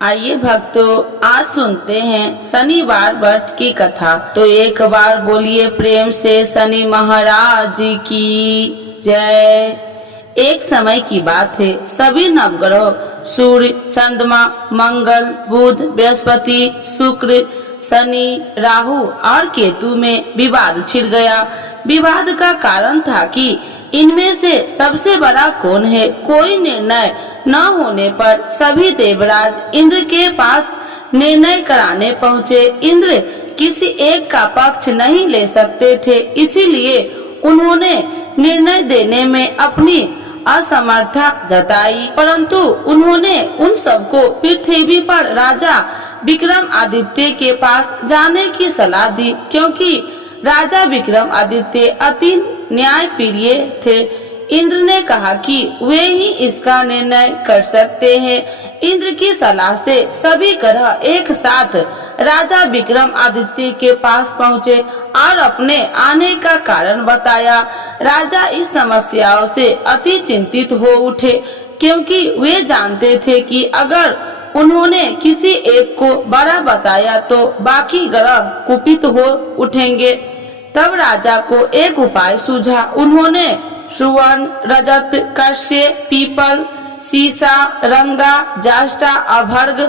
आइए भक्तों, आज सुनते हैं शनिवार व्रत की कथा। तो एक बार बोलिए प्रेम से शनि महाराज की जय। एक समय की बात है, सभी नवग्रह सूर्य, चंद्रमा, मंगल, बुध, बृहस्पति, शुक्र, शनि, राहु और केतु में विवाद छिड़ गया। विवाद का कारण था कि इनमें से सबसे बड़ा कौन है। कोई निर्णय न होने पर सभी देवराज इंद्र के पास निर्णय कराने पहुँचे। इंद्र किसी एक का पक्ष नहीं ले सकते थे, इसीलिए उन्होंने निर्णय देने में अपनी असमर्थता जताई। परंतु उन्होंने उन सबको पृथ्वी पर राजा विक्रमादित्य के पास जाने की सलाह दी, क्योंकि राजा विक्रमादित्य अति न्यायप्रिय थे। इंद्र ने कहा कि वे ही इसका निर्णय कर सकते हैं। इंद्र की सलाह से सभी ग्रह एक साथ राजा विक्रमादित्य के पास पहुँचे और अपने आने का कारण बताया। राजा इस समस्याओं से अति चिंतित हो उठे, क्योंकि वे जानते थे कि अगर उन्होंने किसी एक को बड़ा बताया तो बाकी ग्रह कुपित हो उठेंगे। तब राजा को एक उपाय सूझा। उन्होंने सुवर्ण, रजत, कश्य, पीपल, सीसा, रंगा, जाष्टा, अभर्ग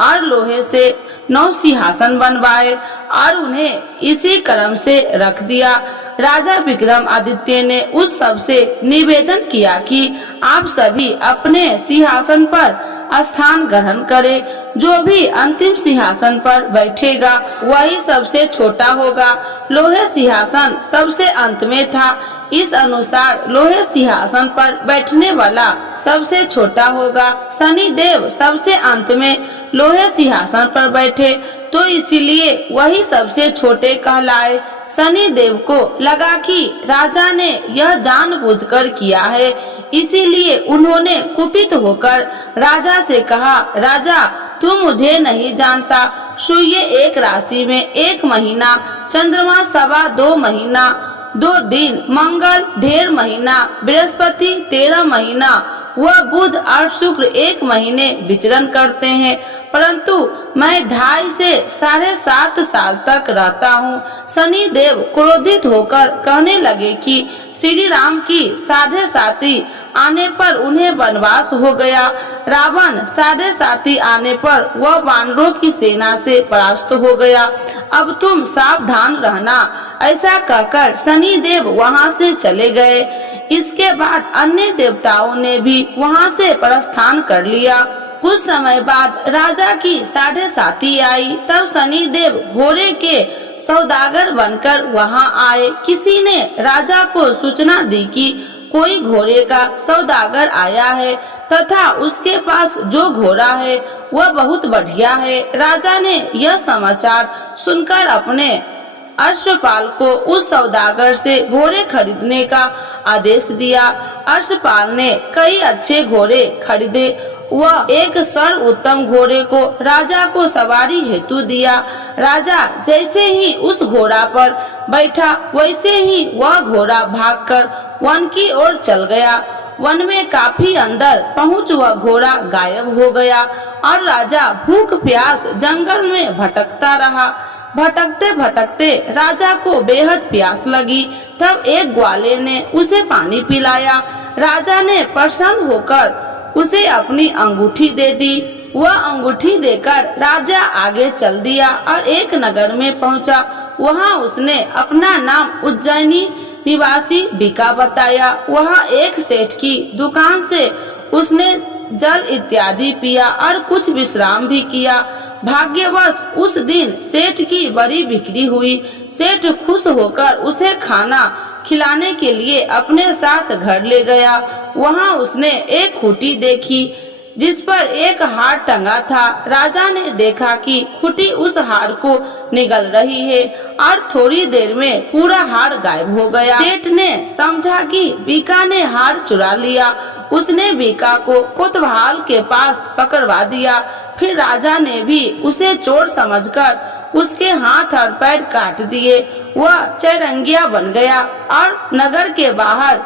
और लोहे से 9 सिंहासन बनवाए और उन्हें इसी क्रम से रख दिया। राजा विक्रमादित्य ने उस सब से निवेदन किया कि आप सभी अपने सिंहासन पर स्थान ग्रहण करें। जो भी अंतिम सिंहासन पर बैठेगा वही सबसे छोटा होगा। लोहे सिंहासन सबसे अंत में था, इस अनुसार लोहे सिंहासन पर बैठने वाला सबसे छोटा होगा। शनि देव सबसे अंत में लोहे सिंहासन पर बैठे तो इसीलिए वही सबसे छोटे कहलाए। शनि देव को लगा कि राजा ने यह जानबूझकर किया है, इसीलिए उन्होंने कुपित होकर राजा से कहा, राजा तू मुझे नहीं जानता। सूर्य एक राशि में 1 महीना, चंद्रमा 2.25 महीना, 2 दिन, मंगल 1.5 महीना, बृहस्पति 13 महीना, वह बुध और शुक्र 1 महीने विचरण करते हैं, परंतु मैं 2.5 से 7.5 साल तक रहता हूँ। शनि देव क्रोधित होकर कहने लगे कि श्री राम की 7.5 आने पर उन्हें वनवास हो गया। रावण 7.5 आने पर वह वानरों की सेना से परास्त हो गया। अब तुम सावधान रहना। ऐसा कहकर शनि देव वहाँ से चले गए। इसके बाद अन्य देवताओं ने भी वहाँ से प्रस्थान कर लिया। कुछ समय बाद राजा की 7.5 आई। तब शनि देव घोड़े के सौदागर बनकर वहाँ आए। किसी ने राजा को सूचना दी कि कोई घोड़े का सौदागर आया है तथा उसके पास जो घोड़ा है वह बहुत बढ़िया है। राजा ने यह समाचार सुनकर अपने अश्वपाल को उस सौदागर से घोड़े खरीदने का आदेश दिया। अश्वपाल ने कई अच्छे घोड़े खरीदे। वह एक सर्वोत्तम घोड़े को राजा को सवारी हेतु दिया। राजा जैसे ही उस घोड़ा पर बैठा वैसे ही वह घोड़ा भागकर वन की ओर चल गया। वन में काफी अंदर पहुंच वह घोड़ा गायब हो गया और राजा भूख प्यास जंगल में भटकता रहा। भटकते भटकते राजा को बेहद प्यास लगी। तब एक ग्वाले ने उसे पानी पिलाया। राजा ने प्रसन्न होकर उसे अपनी अंगूठी दे दी। वह अंगूठी देकर राजा आगे चल दिया और एक नगर में पहुंचा। वहां उसने अपना नाम उज्जैनी निवासी बिका बताया। वहां एक सेठ की दुकान से उसने जल इत्यादि पिया और कुछ विश्राम भी किया। भाग्यवश उस दिन सेठ की बड़ी बिक्री हुई। सेठ खुश होकर उसे खाना खिलाने के लिए अपने साथ घर ले गया। वहां उसने एक खूंटी देखी जिस पर एक हार टंगा था। राजा ने देखा कि खूंटी उस हार को निगल रही है और थोड़ी देर में पूरा हार गायब हो गया। सेठ ने समझा कि बीका ने हार चुरा लिया। उसने बीका को कोतवाल के पास पकड़वा दिया। फिर राजा ने भी उसे चोर समझकर उसके हाथ और पैर काट दिए। वह चैरंगिया बन गया और नगर के बाहर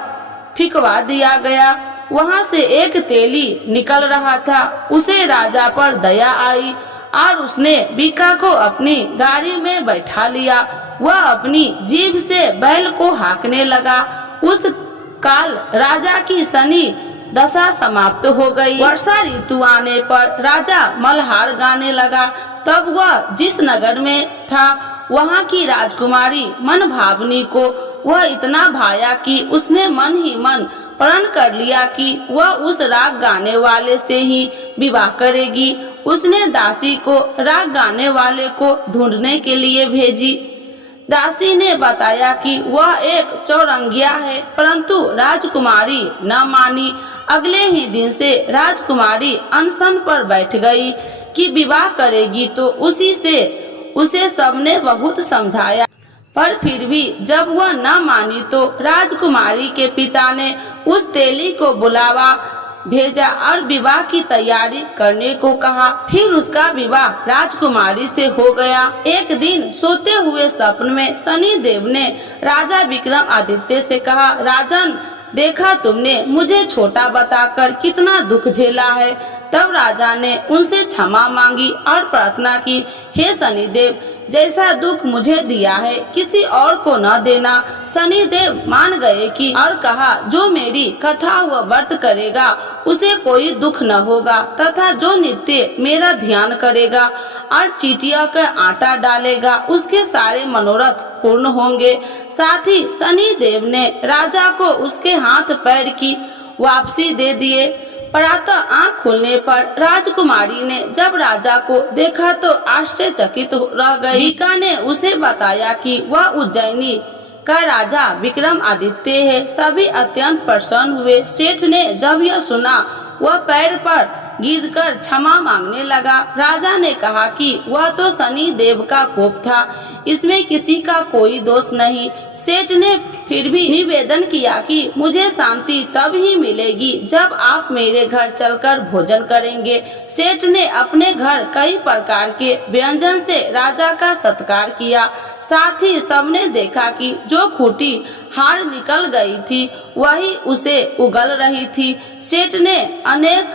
फिकवा दिया गया। वहाँ से एक तेली निकल रहा था। उसे राजा पर दया आई और उसने बीका को अपनी गाड़ी में बैठा लिया। वह अपनी जीभ से बैल को हाँकने लगा। उस काल राजा की शनि दशा समाप्त हो गई। वर्षा ऋतु आने पर राजा मल्हार गाने लगा। तब वह जिस नगर में था वहाँ की राजकुमारी मनभावनी को वह इतना भाया कि उसने मन ही मन प्रण कर लिया कि वह उस राग गाने वाले से ही विवाह करेगी। उसने दासी को राग गाने वाले को ढूंढने के लिए भेजी। दासी ने बताया कि वह एक चौरंगिया है, परंतु राजकुमारी न मानी। अगले ही दिन से राजकुमारी अनशन पर बैठ गई कि विवाह करेगी तो उसे सबने बहुत समझाया, पर फिर भी जब वह न मानी तो राजकुमारी के पिता ने उस तेली को बुलावा भेजा और विवाह की तैयारी करने को कहा। फिर उसका विवाह राजकुमारी से हो गया। एक दिन सोते हुए स्वप्न में शनि देव ने राजा विक्रमादित्य से कहा, राजन, देखा तुमने मुझे छोटा बताकर कितना दुख झेला है। तब राजा ने उनसे क्षमा मांगी और प्रार्थना की, हे शनिदेव, जैसा दुख मुझे दिया है किसी और को न देना। शनिदेव मान गए कि और कहा, जो मेरी कथा व व्रत करेगा उसे कोई दुख न होगा, तथा जो नित्य मेरा ध्यान करेगा और चीटिया का आटा डालेगा उसके सारे मनोरथ पूर्ण होंगे। साथ ही शनिदेव ने राजा को उसके हाथ पैर की वापसी दे दिए। प्रातः आँख खुलने पर राजकुमारी ने जब राजा को देखा तो आश्चर्यचकित रह गई। बीका ने उसे बताया कि वह उज्जैनी का राजा विक्रमादित्य है। सभी अत्यंत प्रसन्न हुए। सेठ ने जब यह सुना वह पैर पर गिरकर क्षमा मांगने लगा। राजा ने कहा कि वह तो शनि देव का कोप था, इसमें किसी का कोई दोष नहीं। सेठ ने फिर भी निवेदन किया कि मुझे शांति तब ही मिलेगी जब आप मेरे घर चलकर भोजन करेंगे। सेठ ने अपने घर कई प्रकार के व्यंजन से राजा का सत्कार किया। साथ ही सबने देखा कि जो खूंटी हार निकल गई थी वही उसे उगल रही थी। सेठ ने अनेक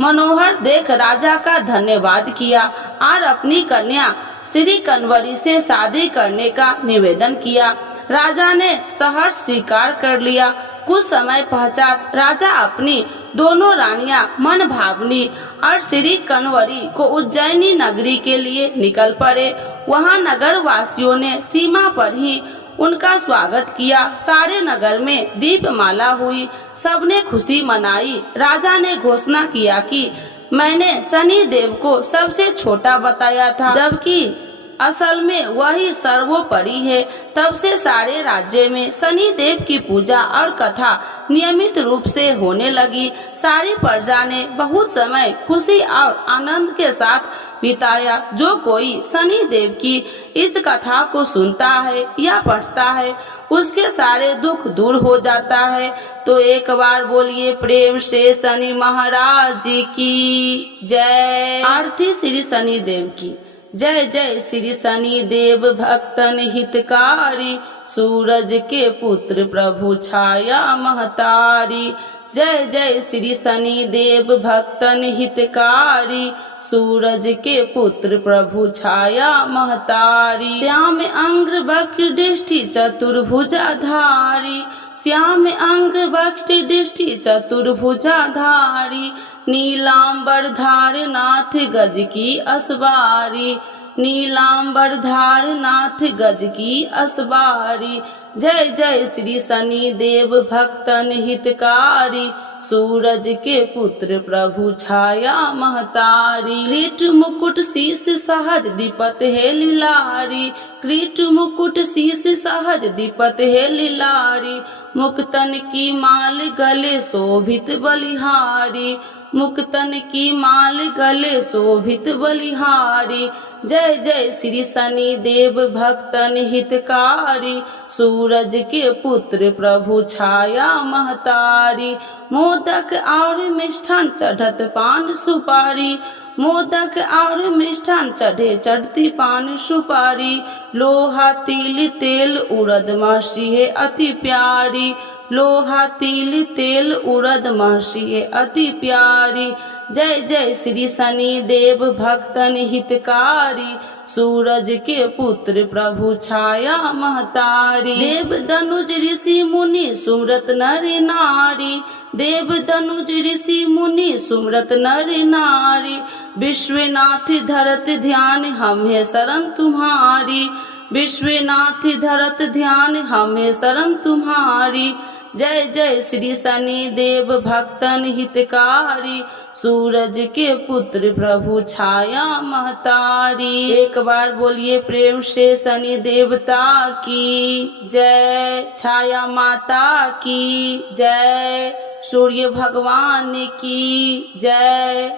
मनोहर देख राजा का धन्यवाद किया और अपनी कन्या श्री कन्वरी से शादी करने का निवेदन किया। राजा ने सहर्ष स्वीकार कर लिया। कुछ समय पश्चात राजा अपनी दोनों रानियां मनभावनी और श्री कन्वरी को उज्जैनी नगरी के लिए निकल पड़े। वहां नगर वासियों ने सीमा पर ही उनका स्वागत किया। सारे नगर में दीपमाला हुई, सबने खुशी मनाई। राजा ने घोषणा किया कि मैंने शनि देव को सबसे छोटा बताया था, जबकि असल में वही सर्वोपरि है। तब से सारे राज्य में शनि देव की पूजा और कथा नियमित रूप से होने लगी। सारी प्रजा ने बहुत समय खुशी और आनंद के साथ बिताया। जो कोई शनि देव की इस कथा को सुनता है या पढ़ता है उसके सारे दुख दूर हो जाता है। तो एक बार बोलिए प्रेम से शनि महाराज की जय। आरती श्री शनि देव की जय। जय श्री शनि देव भक्तन हितकारी, सूरज के पुत्र प्रभु छाया महतारी। जय जय श्री शनि देव भक्तन हितकारी, सूरज के पुत्र प्रभु छाया महतारी। श्याम अंग्र वक्र दृष्टि चतुर्भुजाधारी, श्याम अंग वक्र दृष्टि चतुर्भुजाधारी। नीलांबर धार नाथ गज की असवारी, नीलांबर धार नाथ गज की असवारी। जय जय श्री शनि देव भक्तन हितकारी, सूरज के पुत्र प्रभु छाया महतारी। क्रीट मुकुट शीश सहज दीपत है लीलारी, क्रीट मुकुट शीश सहज दीपत है लीलारी। मुक्तन की माल गले शोभित बलिहारी, मुक्तन की माल गले शोभित बलिहारी। जय जय श्री शनि देव भक्तन हितकारी, सूरज के पुत्र प्रभु छाया महतारी। मोदक और मिष्ठान चढ़त पान सुपारी, मोदक और मिष्ठान चढ़े चढ़ती पान सुपारी। लोहा तिल तेल उड़द मसी है अति प्यारी, लोहा तिल तेल उड़द महर्षि अति प्यारी। जय जय श्री शनि देव भक्तन हितकारी, सूरज के पुत्र प्रभु छाया महतारी। देव धनुज ऋषि मुनि सुमरत नर नारी, देव धनुज ऋषि मुनि सुमरत नर नारी। विश्वनाथ धरत ध्यान हमें शरण तुम्हारी, विश्वनाथ धरत ध्यान हमें शरण तुम्हारी। जय जय श्री शनि देव भक्तन हितकारी, सूरज के पुत्र प्रभु छाया महतारी। एक बार बोलिए प्रेम से शनि देवता की जय, छाया माता की जय, सूर्य भगवान की जय।